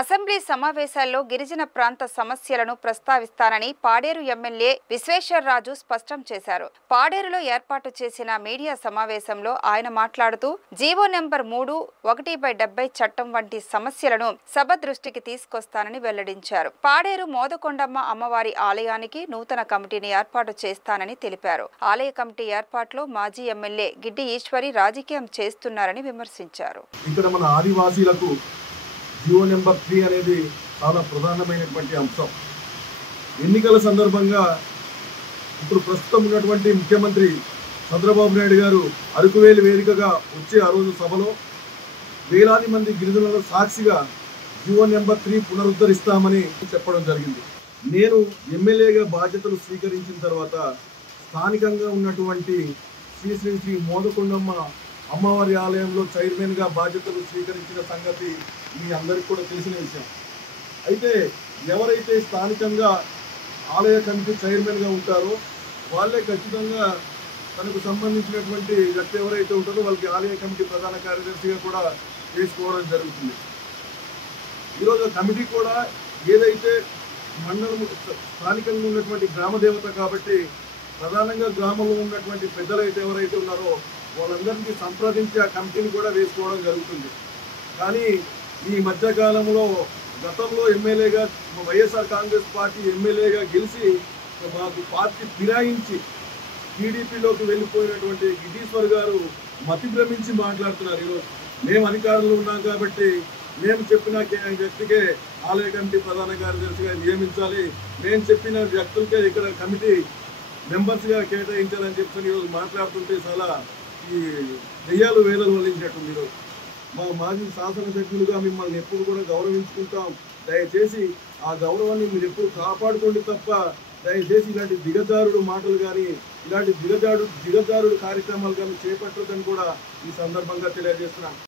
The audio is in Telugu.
అసెంబ్లీ సమావేశాల్లో గిరిజన ప్రాంత సమస్యలను ప్రస్తావిస్తానని పాడేరు ఎమ్మెల్యే విశ్వేశ్వరరాజు స్పష్టం చేశారు. పాడేరులో ఏర్పాటు చేసిన మీడియా సమావేశంలో ఆయన మాట్లాడుతూ జీవో నెంబర్ 3/1/70 చట్టం వంటి సమస్యలను సభ దృష్టికి తీసుకొస్తానని వెల్లడించారు. పాడేరు మోదకొండమ్మ అమ్మవారి ఆలయానికి నూతన కమిటీని ఏర్పాటు చేస్తానని తెలిపారు. ఆలయ కమిటీ ఏర్పాటులో మాజీ ఎమ్మెల్యే గిడ్డి ఈశ్వరి రాజకీయం చేస్తున్నారని విమర్శించారు. ఇక్కడ మన ఆదివాసీలకు జీవో నెంబర్ 3 అనేది చాలా ప్రధానమైనటువంటి అంశం. ఎన్నికల సందర్భంగా ఇప్పుడు ప్రస్తుతం ఉన్నటువంటి ముఖ్యమంత్రి చంద్రబాబు నాయుడు గారు అరకువేలి వేదికగా వచ్చే ఆ రోజు సభలో వేలాది మంది గిరిజనుల సాక్షిగా జీవో నెంబర్ 3 పునరుద్ధరిస్తామని చెప్పడం జరిగింది. నేను ఎమ్మెల్యేగా బాధ్యతలు స్వీకరించిన తర్వాత స్థానికంగా ఉన్నటువంటి శ్రీ మోదకొండమ్మ అమ్మవారి ఆలయంలో చైర్మన్గా బాధ్యతలు స్వీకరించిన సంగతి మీ అందరికీ కూడా తెలిసిన విషయం. అయితే ఎవరైతే స్థానికంగా ఆలయ కమిటీ చైర్మన్గా ఉంటారో వాళ్ళే ఖచ్చితంగా తనకు సంబంధించినటువంటి వ్యక్తి ఎవరైతే ఉంటారో వాళ్ళకి ఆలయ కమిటీ ప్రధాన కార్యదర్శిగా కూడా చేసుకోవడం జరుగుతుంది. ఈరోజు కమిటీ కూడా ఏదైతే మండలం స్థానికంగా ఉన్నటువంటి గ్రామ దేవత కాబట్టి ప్రధానంగా గ్రామంలో ఉన్నటువంటి పెద్దలైతే ఎవరైతే ఉన్నారో వాళ్ళందరికీ సంప్రదించి ఆ కమిటీని కూడా వేసుకోవడం జరుగుతుంది. కానీ ఈ మధ్యకాలంలో గతంలో ఎమ్మెల్యేగా వైఎస్ఆర్ కాంగ్రెస్ పార్టీ ఎమ్మెల్యేగా గెలిచి మాకు పార్టీ ఫిరాయించి టీడీపీలోకి వెళ్ళిపోయినటువంటి గిడ్డీశ్వర్ గారు మతి భ్రమించి మాట్లాడుతున్నారు. ఈరోజు మేము అధికారంలో ఉన్నాం కాబట్టి మేము చెప్పిన వ్యక్తికే ఆలయ కమిటీ ప్రధాన కార్యదర్శిగా నియమించాలి, మేము చెప్పిన వ్యక్తులకే ఇక్కడ కమిటీ మెంబర్స్గా కేటాయించాలని చెప్పి ఈరోజు మాట్లాడుతుంటే చాలా ఈ దెయ్యాలు వేలలు వల్లించేట్టుంది. ఈరోజు మా మాజీ శాసనసభ్యులుగా మిమ్మల్ని ఎప్పుడు కూడా గౌరవించుకుంటాం. దయచేసి ఆ గౌరవాన్ని మీరు ఎప్పుడు కాపాడుకోండి తప్ప దయచేసి ఇలాంటి దిగజారుడు మాటలు కానీ ఇలాంటి దిగజారుడు కార్యక్రమాలు కానీ చేపట్టదని కూడా ఈ సందర్భంగా తెలియజేస్తున్నాను.